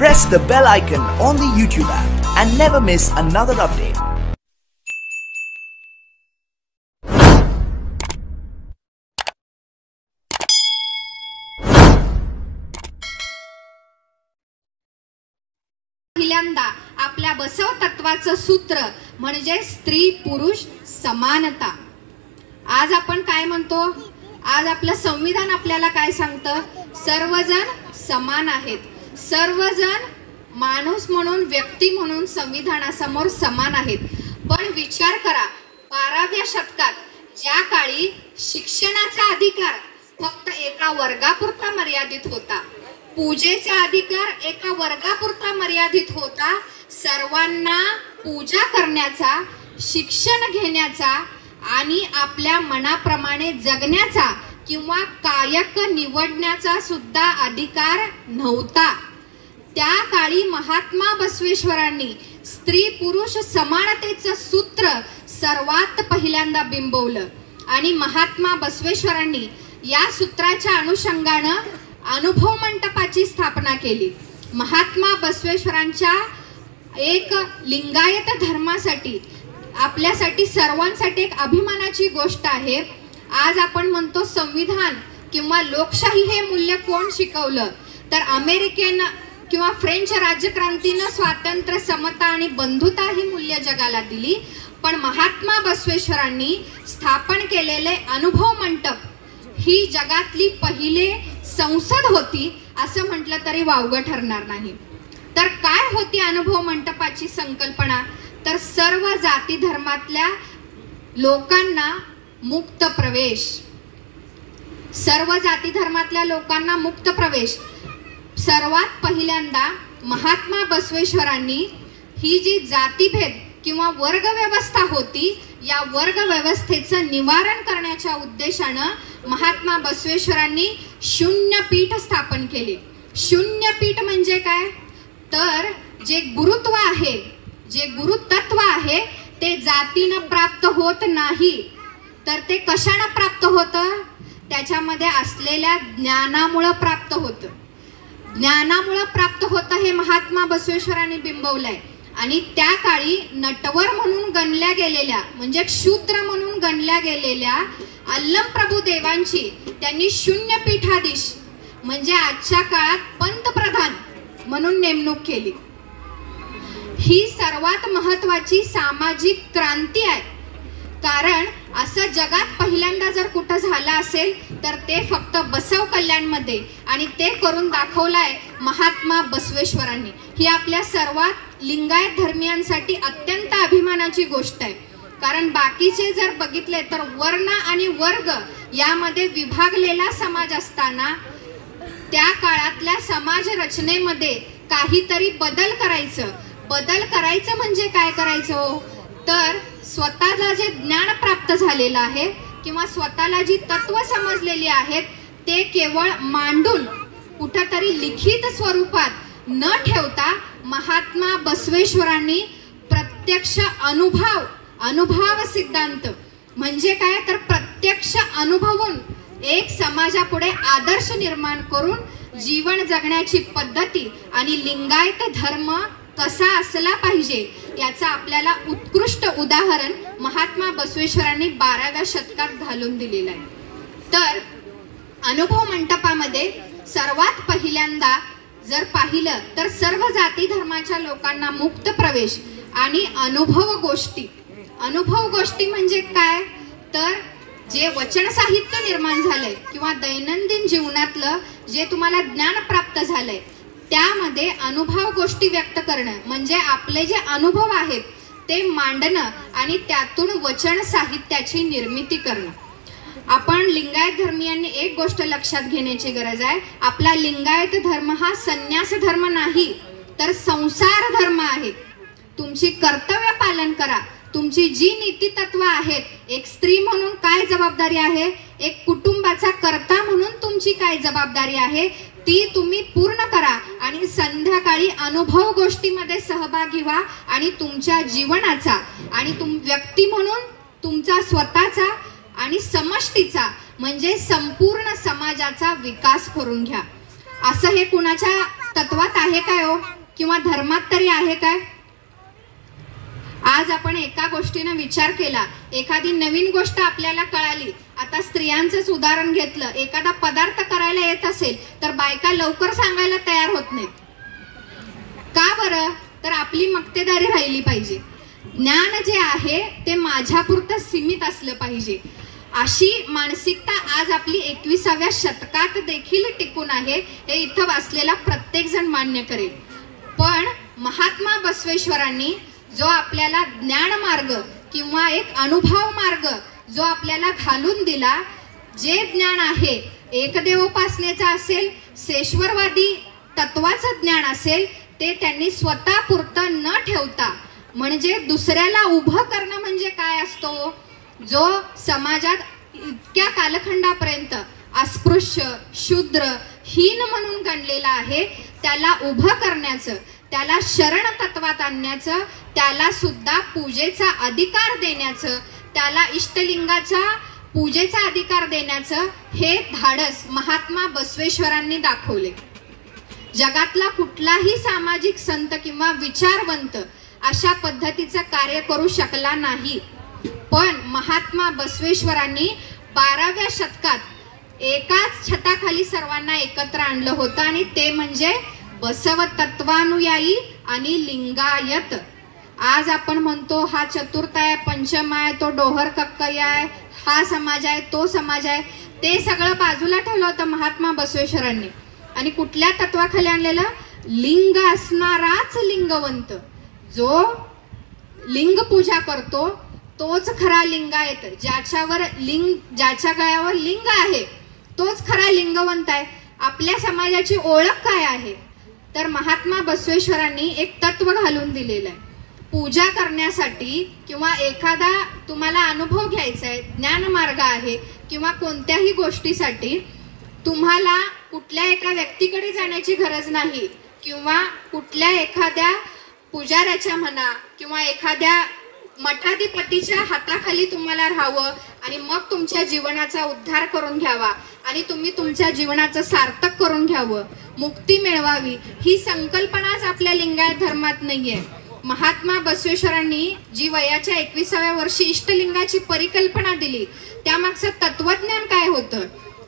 Press the bell icon on the YouTube app and never miss another update. पहिल्यांदा आपल्या बसव तत्वाचं सूत्र म्हणजे स्त्री पुरुष समानता. आज आपण काय म्हणतो? आज आपलं संविधान आपल्याला काय सांगतं? सर्वजण समान आहेत. सर्वजण माणूस म्हणून, व्यक्ती म्हणून संविधानासमोर समान आहेत. पण विचार करा, 12व्या शतकात ज्या काळी शिक्षणाचा अधिकार फक्त एका वर्गापुरता मर्यादित होता, पूजेचा अधिकार एका वर्गापुरता मर्यादित होता, सर्वांना पूजा करण्याचा, शिक्षण घेण्याचा आणि आपल्या मनाप्रमाणे जगण्याचा किंवा कायक निवडण्याचा सुद्धा अधिकार नव्हता. त्या काळी महात्मा बसवेश्वरांनी स्त्री पुरुष समानतेचं सूत्र सर्वात पहिल्यांदा बिंबवलं आणि महात्मा बसवेश्वरांनी या सूत्राच्या अनुषंगानं अनुभव मंडपाची स्थापना केली. महात्मा बसवेश्वरांच्या एक लिंगायत धर्मासाठी, आपल्यासाठी सर्वांसाठी एक अभिमानाची गोष्ट आहे. आज आपण म्हणतो संविधान किंवा लोकशाही हे मूल्य कोण शिकवलं? तर अमेरिकन किंवा फ्रेंच राज्यक्रांतीनं स्वातंत्र्य, समता आणि बंधुता ही मूल्य जगाला दिली. पण महात्मा बसवेश्वरांनी स्थापन केलेले अनुभव मंडप ही जगातली पहिली संसद होती असं म्हटलं तरी वावगं ठरणार नाही. तर काय होती अनुभव मंडपाची संकल्पना? तर सर्व जाती धर्मातल्या लोकांना मुक्त प्रवेश. सर्व जाती धर्मातल्या लोकांना मुक्त प्रवेश. सर्वात पहिल्यांदा महात्मा बसवेश्वरांनी ही जी जातीभेद किंवा वर्ग व्यवस्था होती, या वर्ग व्यवस्थेचं निवारण करण्याच्या उद्देशानं महात्मा बसवेश्वरांनी शून्यपीठ स्थापन केले. शून्यपीठ म्हणजे काय? तर जे गुरुत्व आहे, जे गुरुतत्व आहे ते जातीनं प्राप्त होत नाही, तर ते कशानं प्राप्त होतं? त्याच्यामध्ये असलेल्या ज्ञानामुळं प्राप्त होतं. ज्ञानामुळं प्राप्त होतं हे महात्मा बसवेश्वरांनी बिंबवलंय. आणि त्या काळी नटवर म्हणून गणल्या गेलेल्या, म्हणजे शूद्र म्हणून गणल्या गेलेल्या अल्लम प्रभू देवांची त्यांनी शून्यपीठाधीश म्हणजे आजच्या काळात पंतप्रधान म्हणून नेमणूक केली. ही सर्वात महत्वाची सामाजिक क्रांती आहे. कारण असं जगात पहिल्यांदा जर कुठं झालं असेल तर ते फक्त बसव कल्याणमध्ये, आणि ते करून दाखवलंय महात्मा बसवेश्वरांनी. ही आपल्या सर्वात लिंगायत धर्मियांसाठी अत्यंत अभिमानाची गोष्ट आहे. कारण बाकीचे जर बघितले तर वर्ण आणि वर्ग यामध्ये विभागलेला समाज असताना त्या काळातल्या समाज रचनेमध्ये काहीतरी बदल करायचं. बदल करायचं म्हणजे काय करायचं? तर स्वतःला जे ज्ञान प्राप्त झालेलं आहे किंवा स्वतःला जी तत्व समजलेली आहेत ते केवळ मांडून कुठंतरी लिखित स्वरूपात न ठेवता महात्मा बसवेश्वरांनी प्रत्यक्ष अनुभव सिद्धांत म्हणजे काय? तर प्रत्यक्ष अनुभवून एक समाजापुढे आदर्श निर्माण करून जीवन जगण्याची पद्धती आणि लिंगायत धर्म कसा असला पाहिजे याचा आपल्याला उत्कृष्ट उदाहरण महात्मा बसवेश्वरांनी 12व्या शतकात घालून दिलेलं आहे. तर अनुभव मंडपामध्ये सर्वात पहिल्यांदा जर पाहिलं तर सर्व जाती धर्माच्या लोकांना मुक्त प्रवेश आणि अनुभव गोष्टी. अनुभव गोष्टी म्हणजे काय? तर जे वचन साहित्य निर्माण झालंय किंवा दैनंदिन जीवनातलं जे तुम्हाला ज्ञान प्राप्त झालंय त्यामध्ये अनुभव गोष्टी व्यक्त करणं म्हणजे आपले जे अनुभव आहेत ते मांडणं आणि त्यातून वचन साहित्याची निर्मिती करणं. आपण लिंगायत धर्मियांनी एक गोष्ट लक्षात घेण्याची गरज आहे. आपला लिंगायत धर्म हा संन्यास धर्म नाही, तर संसार धर्म आहे. तुमची कर्तव्य पालन करा. तुमची जी नीती तत्व आहेत, एक स्त्री म्हणून काय जबाबदारी आहे, एक कुटुंबाचा कर्ता म्हणून तुमची काय जबाबदारी आहे, ती तुम्ही पूर्ण करा. आणि संध्याकाळी अनुभव गोष्टीमध्ये सहभागी व्हा आणि तुमच्या जीवनाचा आणि व्यक्ती म्हणून तुमचा स्वतःचा आणि समष्टीचा म्हणजे संपूर्ण समाजाचा विकास करून घ्या. असं हे कुणाच्या तत्वात आहे काय हो, किंवा धर्मात तरी आहे काय? आज आपण एका गोष्टीने विचार केला, एखादी नवीन गोष्ट आपल्याला कळाली. आता स्त्रियांचंच उदाहरण घेतलं, एखादा पदार्थ करायला येत असेल तर बायका लवकर सांगायला तयार होत नाहीत. का बरं? तर आपली मक्तेदारी राहिली पाहिजे. ज्ञान जे आहे ते माझ्यापुरतं सीमित असलं पाहिजे, अशी मानसिकता आज आपली 21व्या शतकात देखील टिकून आहे, हे इथं वाचलेला प्रत्येक जण मान्य करेल. पण महात्मा बसवेश्वरांनी जो आपल्याला ज्ञान मार्ग किंवा एक अनुभव मार्ग जो आपल्याला घालून दिला, जे ज्ञान आहे एकदेवोपासनेचा असेल, शेश्वरवादी तत्वाचं ज्ञान असेल, ते त्यांनी स्वतःपुरतं न ठेवता, म्हणजे दुसऱ्याला उभं करणं म्हणजे काय असतो, जो समाजात इतक्या कालखंडापर्यंत अस्पृश्य, शूद्र, हीन म्हणून गणलेला आहे, त्याला उभं करण्याचं, त्याला शरण तत्वात आणण्याचं, त्याला सुद्धा पूजेचा अधिकार देण्याचं, त्याला इष्टलिंगाचा पूजेचा अधिकार देण्याचं हे धाडस महात्मा बसवेश्वरांनी दाखवले. जगातला कुठलाही सामाजिक संत किंवा विचारवंत अशा पद्धतीचं कार्य करू शकला नाही. पण महात्मा बसवेश्वरांनी 12व्या शतकात एकाच छताखाली सर्वांना एकत्र आणलं होतं, आणि ते म्हणजे बसव तत्वानुयायी आणि लिंगायत. आज आपण म्हणतो हा चतुर्थ आहे, पंचम आहे, तो डोहर कक्कय आहे, हा समाज आहे, तो समाज आहे, ते सगळं बाजूला ठेवलं होतं महात्मा बसवेश्वरांनी. आणि कुठल्या तत्वाखाली आणलेलं? लिंग असणाराच लिंगवंत. जो लिंग पूजा करतो तोच खरा लिंगायत. ज्याच्यावर लिंग, ज्याच्या गळ्यावर लिंग आहे तोच खरा लिंगवंत आहे. आपल्या समाजाची ओळख काय आहे? तर महात्मा बसवेश्वरांनी एक तत्व घालून दिलेलं आहे. पूजा करण्यासाठी किंवा एखादा तुम्हाला अनुभव घ्यायचा आहे, ज्ञानमार्ग आहे, किंवा कोणत्याही गोष्टीसाठी तुम्हाला कुठल्या एका व्यक्तीकडे जाण्याची गरज नाही, किंवा कुठल्या एखाद्या पुजाऱ्याच्या म्हणा किंवा एखाद्या मठाधिपतीच्या हाताखाली तुम्हाला राहावं आणि मग तुमच्या जीवनाचा उद्धार करून घ्यावा आणि तुम्ही तुमच्या जीवनाचं सार्थक करून घ्यावं, मुक्ती मिळवावी, ही संकल्पनाच आपल्या लिंगायत धर्मात नाहीये. महात्मा बसवेश्वरांनी जी वयाच्या 21व्या वर्षी इष्टलिंगाची परिकल्पना दिली, त्यामागचं तत्वज्ञान काय होतं?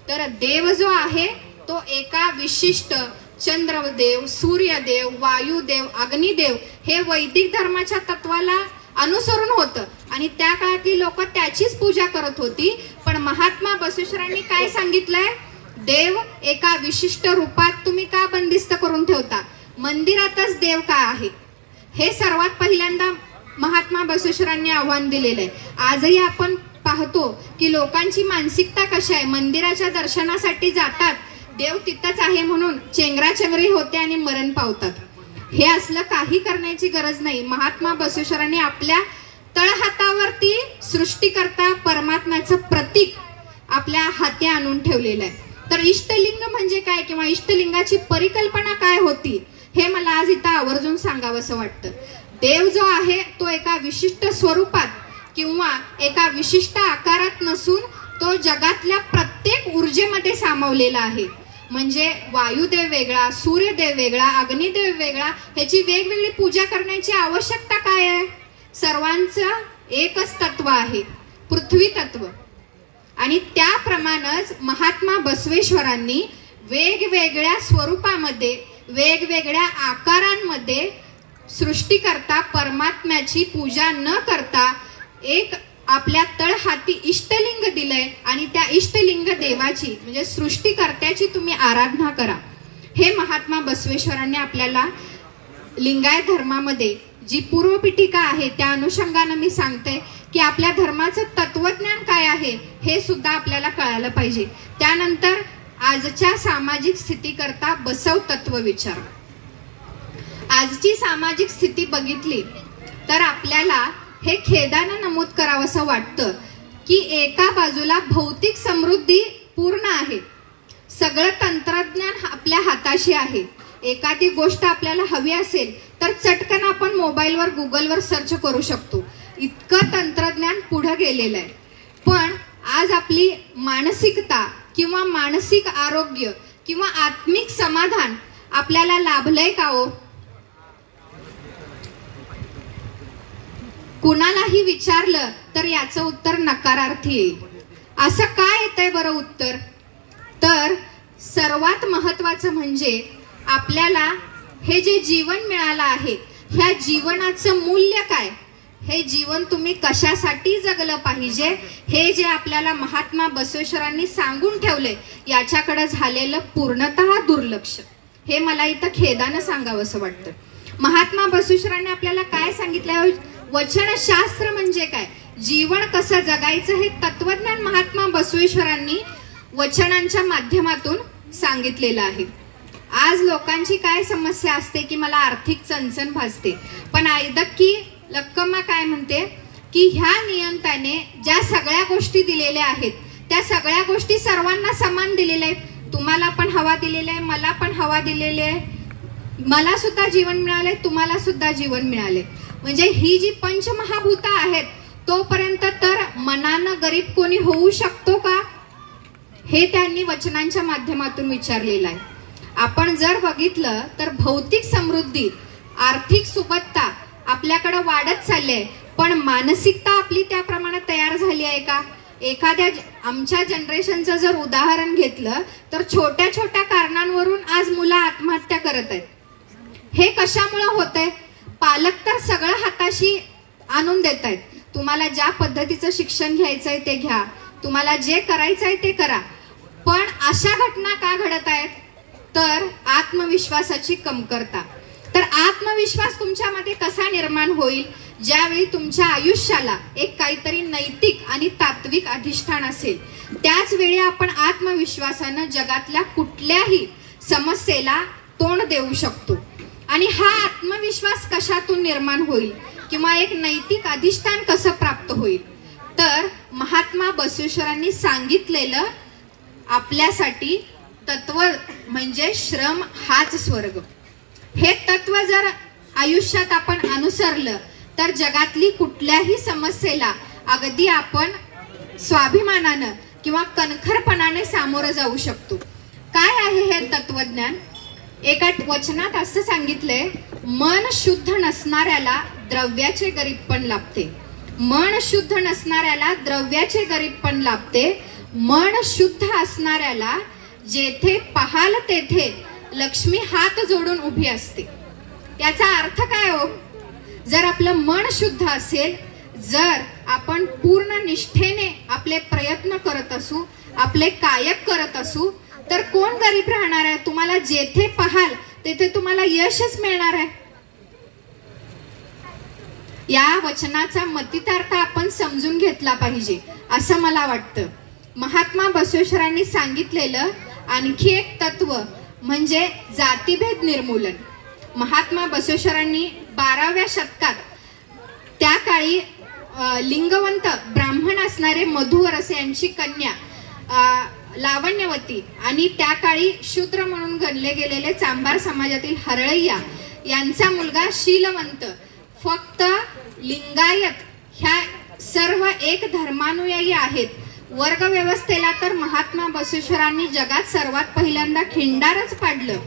तर देव जो आहे तो एका विशिष्ट चंद्रदेव, सूर्यदेव, वायुदेव, अग्निदेव हे वैदिक धर्माच्या तत्वाला अनुसरून होतं, आणि त्या काळातली लोक त्याचीच पूजा करत होती. पण महात्मा बसवेश्वरांनी काय सांगितलंय? देव एका विशिष्ट रूपात तुम्ही का बंदिस्त करून ठेवता? मंदिरातच देव का आहे? हे सर्वात पहिल्यांदा महात्मा बसवेश्वरांनी आव्हान दिलेलं आहे. आजही आपण पाहतो की लोकांची मानसिकता कशी आहे, मंदिराच्या दर्शनासाठी जातात, देव तिथंच आहे म्हणून चेंगराचेंगरी होते आणि मरण पावतात. हे असलं काही करण्याची गरज नाही. महात्मा बसवेश्वरांनी आपल्या तळहातावरती सृष्टीकर्ता परमात्म्याचं प्रतीक आपल्या हाती आणून ठेवलेलं आहे. तर इष्टलिंग म्हणजे काय किंवा इष्टलिंगाची परिकल्पना काय होती हे मला आज इथं आवर्जून सांगावंसं वाटतं. देव जो आहे तो एका विशिष्ट स्वरूपात किंवा एका विशिष्ट आकारात नसून तो जगातल्या प्रत्येक ऊर्जेमध्ये सामावलेला आहे. म्हणजे वायुदेव वेगळा, सूर्यदेव वेगळा, अग्निदेव वेगळा, ह्याची वेगवेगळी पूजा करण्याची आवश्यकता काय आहे? सर्वांचं एकच तत्व आहे, पृथ्वी तत्व. आणि त्याप्रमाणेच महात्मा बसवेश्वरांनी वेगवेगळ्या स्वरूपामध्ये, वेगवेगळ्या आकारांमध्ये सृष्टीकर्ता परमात्म्याची पूजा न करता एक आपल्या तळहाती इष्टलिंग दिलंय, आणि त्या इष्टलिंग देवाची म्हणजे सृष्टीकर्त्याची तुम्ही आराधना करा. हे महात्मा बसवेश्वरांनी आपल्याला लिंगायत धर्मामध्ये जी पूर्वपीठिका आहे त्या अनुषंगाने मी सांगते की आपल्या धर्माचं तत्वज्ञान काय आहे हे सुद्धा आपल्याला कळायला पाहिजे. त्यानंतर आजच्या सामाजिक स्थितीकरता बसव तत्व विचार. आजची सामाजिक स्थिती बघितली तर आपल्याला हे खेदानं नमूद करावंसं वाटतं की एका बाजूला भौतिक समृद्धी पूर्ण आहे, सगळं तंत्रज्ञान आपल्या हाताशी आहे. एखादी गोष्ट आपल्याला हवी असेल तर चटकन आपण मोबाईलवर, गुगलवर सर्च करू शकतो, इतकं तंत्रज्ञान पुढे गेलेलं आहे. पण आज आपली मानसिकता किंवा मानसिक आरोग्य किंवा आत्मिक समाधान आपल्याला लाभलंय का हो? कुणालाही विचारलं तर याचं उत्तर नकारार्थी येईल. असं का येतंय बरं उत्तर? तर सर्वात महत्वाचं म्हणजे आपल्याला हे जे जीवन मिळालं आहे, ह्या जीवनाचं मूल्य काय, हे जीवन तुम्ही कशासाठी जगलं पाहिजे, हे जे आपल्याला महात्मा बसवेश्वरांनी सांगून ठेवले, याच्याकडे झालेलं पूर्णतः दुर्लक्ष. हे मला इथं खेदानं सांगावंसं वाटतं. महात्मा बसवेश्वरांनी आपल्याला काय सांगितलं? वचनशास्त्र म्हणजे काय, जीवन कसं जगायचं हे तत्वज्ञान महात्मा बसवेश्वरांनी वचनांच्या माध्यमातून सांगितलेलं आहे. आज लोकांची काय समस्या असते की मला आर्थिक चणचण भासते, पण ऐदक्की लक्कम्मा काय म्हणते की ह्या नियंत्याने ज्या सगळ्या गोष्टी दिलेल्या आहेत त्या सगळ्या गोष्टी सर्वांना समान दिलेल्या आहेत. तुम्हाला पण हवा दिलेला आहे, मला पण हवा दिलेली आहे, मला सुद्धा जीवन मिळाले, तुम्हाला सुद्धा जीवन मिळाले. म्हणजे ही जी पंचमहाभूता आहेत तोपर्यंत तर मनानं गरीब कोणी होऊ शकतो का, हे त्यांनी वचनांच्या माध्यमातून विचारलेलं आहे. आपण जर बघितलं तर भौतिक समृद्धी, आर्थिक सुबत्ता आपल्याकडे वाढत चालली आहे, पण मानसिकता आपली त्या प्रमाणात तयार झाली आहे का? एखाद्या आमच्या जनरेशनचं जर उदाहरण घेतलं तर छोट्या छोट्या कारणांवरून आज मुलं आत्महत्या करत आहेत. हे कशामुळे होतंय? पालक तर सगळं हाताशी आणून देत आहेत, तुम्हाला ज्या पद्धतीचं शिक्षण घ्यायचंय ते घ्या, तुम्हाला जे करायचंय ते करा. पण अशा घटना का घडत आहेत? तर आत्मविश्वासाची कमतरता. तर आत्मविश्वास तुमच्यामध्ये कसा निर्माण होईल? ज्यावेळी तुमच्या आयुष्याला एक काहीतरी नैतिक आणि तात्विक अधिष्ठान असेल, त्याच वेळी आपण आत्मविश्वासानं जगातल्या कुठल्याही समस्येला तोंड देऊ शकतो. आणि हा आत्मविश्वास कशातून निर्माण होईल किंवा एक नैतिक अधिष्ठान कसं प्राप्त होईल? तर महात्मा बसवेश्वरांनी सांगितलेलं आपल्यासाठी तत्व म्हणजे श्रम हाच स्वर्ग. हे तत्व जर आयुष्यात आपण अनुसरलं तर जगातली कुठल्याही समस्येला अगदी आपण स्वाभिमानानं किंवा कणखरपणाने सामोरं जाऊ शकतो. काय आहे हे तत्वज्ञान? एका वचनात असं सांगितलंय, मन शुद्ध नसणाऱ्याला द्रव्याचे गरीबपण लाभते. मन शुद्ध नसणाऱ्याला द्रव्याचे गरीबपण लाभते. मन शुद्ध असणाऱ्याला जेथे पाहाल तेथे लक्ष्मी हात जोडून उभी असते. याचा अर्थ काय हो? जर आपलं मन शुद्ध असेल, जर आपण पूर्ण निष्ठेने आपले प्रयत्न करत असू, आपले कायक करत असू, तर कोण गरीब राहणार आहे? तुम्हाला जेथे पाहाल तेथे तुम्हाला यशच मिळणार आहे. या वचनाचा मतितार्थ आपण समजून घेतला पाहिजे असं मला वाटतं. महात्मा बसवेश्वरांनी सांगितलेलं आणखी एक तत्व म्हणजे जातीभेद निर्मूलन. महात्मा बसवेश्वरांनी 12व्या शतकात त्या काळी लिंगवंत ब्राह्मण असणारे मधुवरस यांची कन्या लावण्यवती आणि त्या काळी शूद्र म्हणून गणले गेलेले चांभार समाजातील हरळय्या यांचा मुलगा शीलवंत, फक्त लिंगायत ह्या सर्व एक धर्मानुयायी आहेत. वर्ग व्यवस्थेला तर महात्मा बसवेश्वरांनी जगात सर्वात पहिल्यांदा खिंडारच पाडलं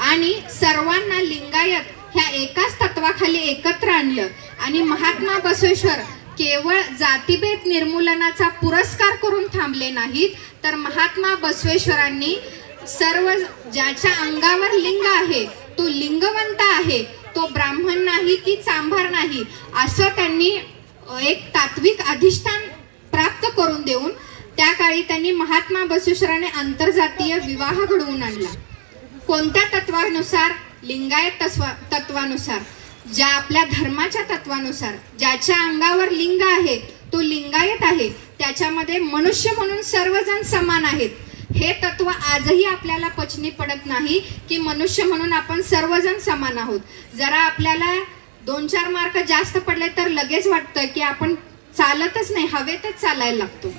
आणि सर्वांना लिंगायत ह्या एकाच तत्वाखाली एकत्र आणलं. आणि महात्मा बसवेश्वर केवळ जातीभेद निर्मूलनाचा पुरस्कार करून थांबले नाहीत, तर महात्मा बसवेश्वरांनी सर्व ज्याच्या अंगावर लिंग आहे तो लिंगवंत आहे, तो ब्राह्मण नाही की चांभार नाही, असं त्यांनी एक तात्विक अधिष्ठान प्राप्त करून देऊन त्या काळी त्यांनी महात्मा बसवेश्वरांनी आंतरजातीय विवाह घडवून आणला. कोणत्या तत्वानुसार? लिंगायत तत्वानुसार, ज्या आपल्या धर्माच्या तत्वानुसार. ज्याच्या अंगावर लिंग आहे तो लिंगायत आहे, त्याच्यामध्ये मनुष्य म्हणून सर्वजण समान आहेत. हे तत्व आजही आपल्याला पचनी पडत नाही की मनुष्य म्हणून आपण सर्वजण समान आहोत. जरा आपल्याला 2-4 मार्क जास्त पडले तर लगेच वाटतं की आपण चालतच नाही, हवेतच चालायला लागतो.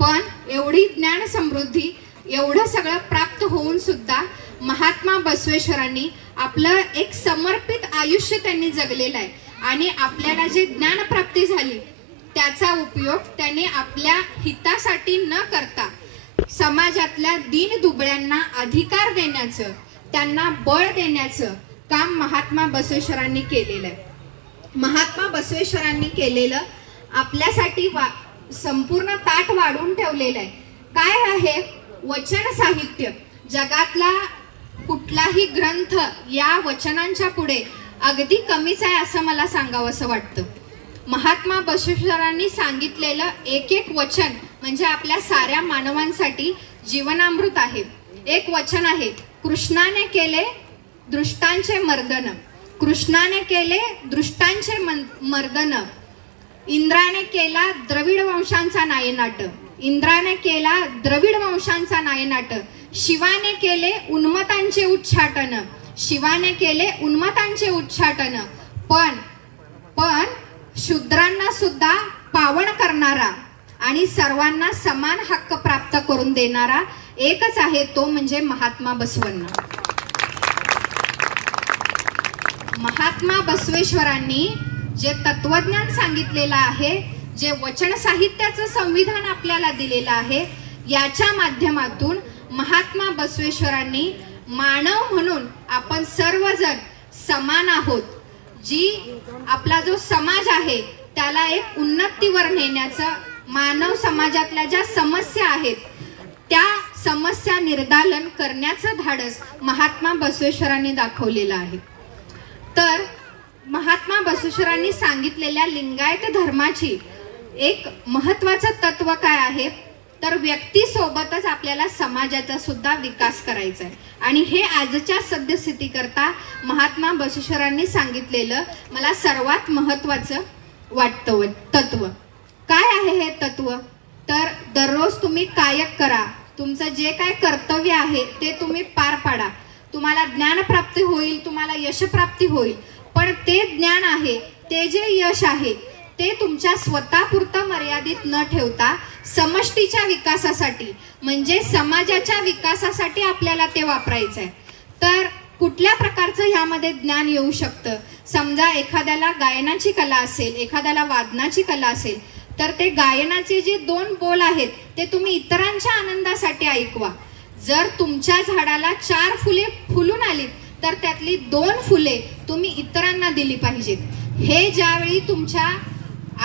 पण एवढी ज्ञान समृद्धी, एवढं सगळं प्राप्त होऊन सुद्धा महात्मा बसवेश्वरांनी आपलं एक समर्पित आयुष्य त्यांनी जगलेलं आहे आणि आपल्याला जे ज्ञान प्राप्ती झाली त्याचा उपयोग त्यांनी आपल्या हितासाठी न करता समाजातल्या दीन दुबळ्यांना अधिकार देण्याचं, त्यांना बळ देण्याचं काम महात्मा बसवेश्वरांनी केलेलं आहे. महात्मा बसवेश्वरांनी केलेलं आपल्यासाठी संपूर्ण ताट वाढून ठेवलेलं आहे. काय आहे? वचन साहित्य. जगातला कुठलाही ग्रंथ या वचनांच्या पुढे अगदी कमीच आहे असं मला सांगावं असं वाटतं. महात्मा बसवेश्वरांनी सांगितलेलं एक एक वचन म्हणजे आपल्या साऱ्या मानवांसाठी जीवनामृत आहे. एक वचन आहे, कृष्णाने केले दृष्टांचे मर्दन. कृष्णाने केले दृष्टांचे मर्दन. इंद्राने केला द्रविड वंशांचा नायनाट. इंद्राने केला द्रविड वंशांचा नायनाट. शिवाने केले उन्मतांचे उच्चाटन. शिवाने केले उन्मतांचे उच्चाटन. पण शूद्रांना सुद्धा पावन करणारा आणि सर्वांना समान हक्क प्राप्त करून देणारा एकच आहे, तो म्हणजे महात्मा बसवण्णा. महात्मा बसवेश्वरांनी जे तत्वज्ञान सांगितलेलं आहे, जे वचन साहित्याचं संविधान आपल्याला दिलेलं आहे, याच्या माध्यमातून महात्मा बसवेश्वरांनी मानव म्हणून आपण सर्वजण समान आहोत. जी आपला जो समाज आहे त्याला एक उन्नतीवर नेण्याचं, मानव समाजातल्या ज्या समस्या आहेत त्या समस्या निर्दालन करण्याचं धाडस महात्मा बसवेश्वरांनी दाखवलेलं आहे. तर महात्मा बसवेश्वरांनी सांगितलेल्या लिंगायत धर्माची एक महत्वाचं तत्व काय आहे, तर व्यक्तीसोबतच आपल्याला समाजाचा सुद्धा विकास करायचा आहे. आणि हे आजच्या सद्यस्थितीकरता महात्मा बसवेश्वरांनी सांगितलेलं मला सर्वात महत्वाचं वाटतं तत्व. काय आहे हे तत्व? तर दररोज तुम्ही कायक करा. तुमचं जे काय कर्तव्य आहे ते तुम्ही पार पाडा. तुम्हाला ज्ञानप्राप्ती होईल, तुम्हाला यशप्राप्ती होईल. पण ते ज्ञान आहे, ते जे यश आहे ते तुमच्या स्वतःपुरतं मर्यादित न ठेवता समष्टीच्या विकासासाठी म्हणजे समाजाच्या विकासासाठी आपल्याला ते वापरायचं आहे. तर कुठल्या प्रकारचं ह्यामध्ये ज्ञान येऊ शकतं? समजा एखाद्याला गायनाची कला असेल, एखाद्याला वादनाची कला असेल, तर ते गायनाचे जे 2 बोल आहेत ते तुम्ही इतरांच्या आनंदासाठी ऐकवा. जर तुमच्या झाडाला 4 फुले फुलून आलीत तर त्यातली 2 फुले तुम्ही इतरांना दिली पाहिजेत. हे ज्यावेळी तुमच्या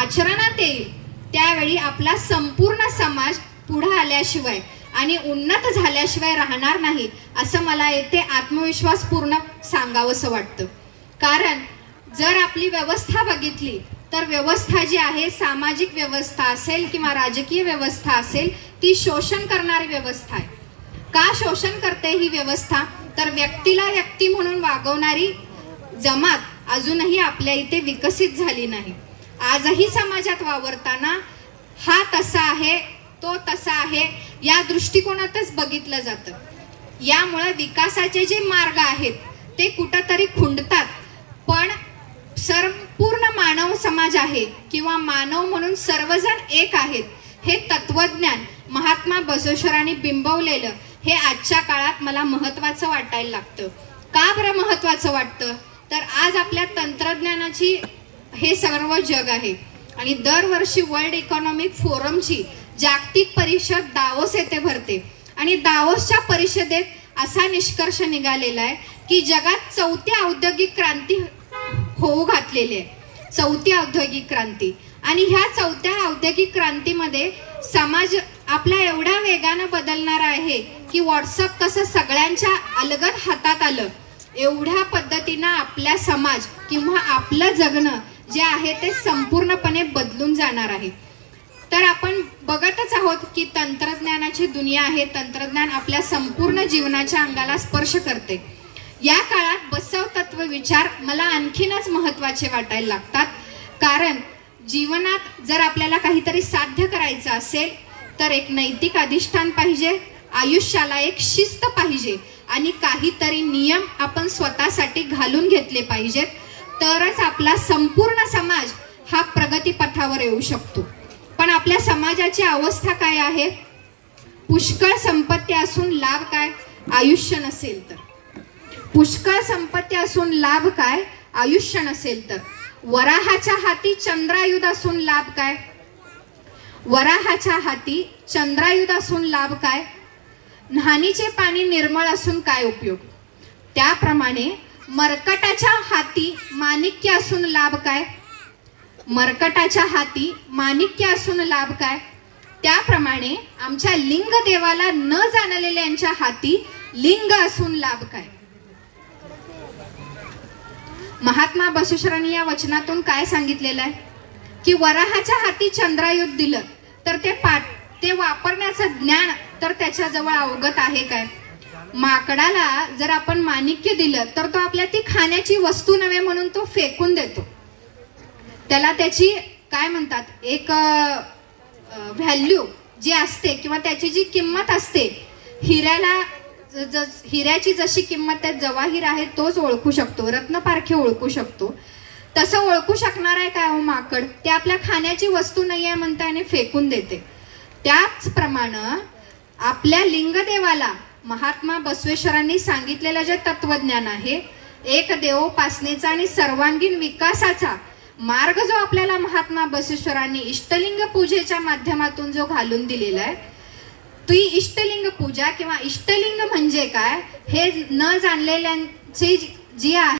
आचरणात येईल त्यावेळी आपला संपूर्ण समाज पुढे आल्याशिवाय आणि उन्नत झाल्याशिवाय राहणार नाही असं मला येथे आत्मविश्वासपूर्ण सांगावंसं वाटतं. कारण जर आपली व्यवस्था बघितली तर व्यवस्था जी आहे, सामाजिक व्यवस्था असेल किंवा राजकीय व्यवस्था असेल, ती शोषण करणारी व्यवस्था आहे. का शोषण करते ही व्यवस्था? तर व्यक्तीला व्यक्ती म्हणून वागवणारी जमात अजूनही आपल्या इथे विकसित झाली नाही. आजही समाजात वावरताना हा तसा आहे, तो तसा आहे या दृष्टिकोनातच बघितलं जातं. यामुळे विकासाचे जे मार्ग आहेत ते कुठंतरी खुंटतात. पण संपूर्ण मानव समाज आहे किंवा मानव म्हणून सर्वजण एक आहेत हे तत्वज्ञान महात्मा बसवेश्वरांनी बिंबवलेलं हे आजच्या काळात मला महत्वाचं वाटायला लागतं. का बरं महत्वाचं वाटतं? तर आज आपल्या तंत्रज्ञानाची हे सर्व जग आहे आणि दरवर्षी वर्ल्ड इकॉनॉमिक फोरमची जागतिक परिषद दावोस येथे भरते आणि दावोसच्या परिषदेत असा निष्कर्ष निघालेला आहे की जगात 4थी औद्योगिक क्रांती होऊ घातलेली आहे. 4थी औद्योगिक क्रांती. आणि ह्या 4थ्या औद्योगिक क्रांतीमध्ये समाज आपला एवढ्या वेगानं बदलणार आहे की व्हॉट्सअप कसं सगळ्यांच्या अलगद हातात आलं, एवढ्या पद्धतीनं आपला समाज किंवा आपलं जगणं जे आहे ते संपूर्णपणे बदलून जाणार आहे. तर आपण बघतच आहोत की तंत्रज्ञानाची दुनिया आहे. तंत्रज्ञान आपल्या संपूर्ण जीवनाच्या अंगाला स्पर्श करते. या काळात बसव तत्व विचार मला आणखीनच महत्वाचे वाटायला लागतात. कारण जीवनात जर आपल्याला काहीतरी साध्य करायचं असेल तर एक नैतिक अधिष्ठान पाहिजे, आयुष्याला एक शिस्त पाहिजे आणि काहीतरी नियम आपण स्वतःसाठी घालून घेतले पाहिजेत. तरच आपला संपूर्ण समाज हा प्रगतीपथावर येऊ शकतो. पण आपल्या समाजाची अवस्था काय आहे? पुष्कळ संपत्ती असून लाभ काय? आयुष्य नसेल तर. पुष्कळ संपत्ती असून लाभ काय? आयुष्य नसेल तर. वराहाच्या हाती चंद्रायुध असून लाभ काय? वराहाच्या हाती चंद्रायुध असून लाभ काय? न्हाणीचे पाणी निर्मळ असून काय उपयोग? त्याप्रमाणे मरकटाच्या हाती माणिक्य असून लाभ काय? मरकटाच्या हाती माणिक्य असून लाभ काय? त्याप्रमाणे आमच्या लिंग देवाला न जाणलेल्यांच्या हाती लिंग असून लाभ काय? महात्मा बसवेश्वरांनी या वचनातून काय सांगितलेलं आहे की वराहाच्या हाती चंद्रायुध दिलं तर ते वापरण्याचं ज्ञान तर त्याच्याजवळ अवगत आहे काय? माकडाला जर आपण माणिक्य दिलं तर तो आपल्या ती खाण्याची वस्तू नव्हे म्हणून तो फेकून देतो. त्याला त्याची काय म्हणतात एक व्हॅल्यू जी असते किंवा त्याची जी किंमत असते, हिऱ्याची जशी किंमत आहे, जवाहीर आहे तोच ओळखू शकतो, रत्नपारखी ओळखू शकतो, तसं ओळखू शकणार आहे काय हो माकड? ते आपल्या खाण्याची वस्तू नाही आहे म्हणता आणि फेकून देते. त्याचप्रमाणे आपल्या लिंगदेवाला महात्मा बसवेश्वरांनी सांगितलेलं जे तत्वज्ञान आहे, एक देवोपासनेचा आणि सर्वांगीण विकासाचा मार्ग जो आपल्याला महात्मा बसवेश्वरांनी इष्टलिंग पूजेच्या माध्यमातून जो घालून दिलेला आहे, ती इष्टलिंग पूजा किंवा इष्टलिंग म्हणजे काय हे न जाणलेल्यांची जी आहे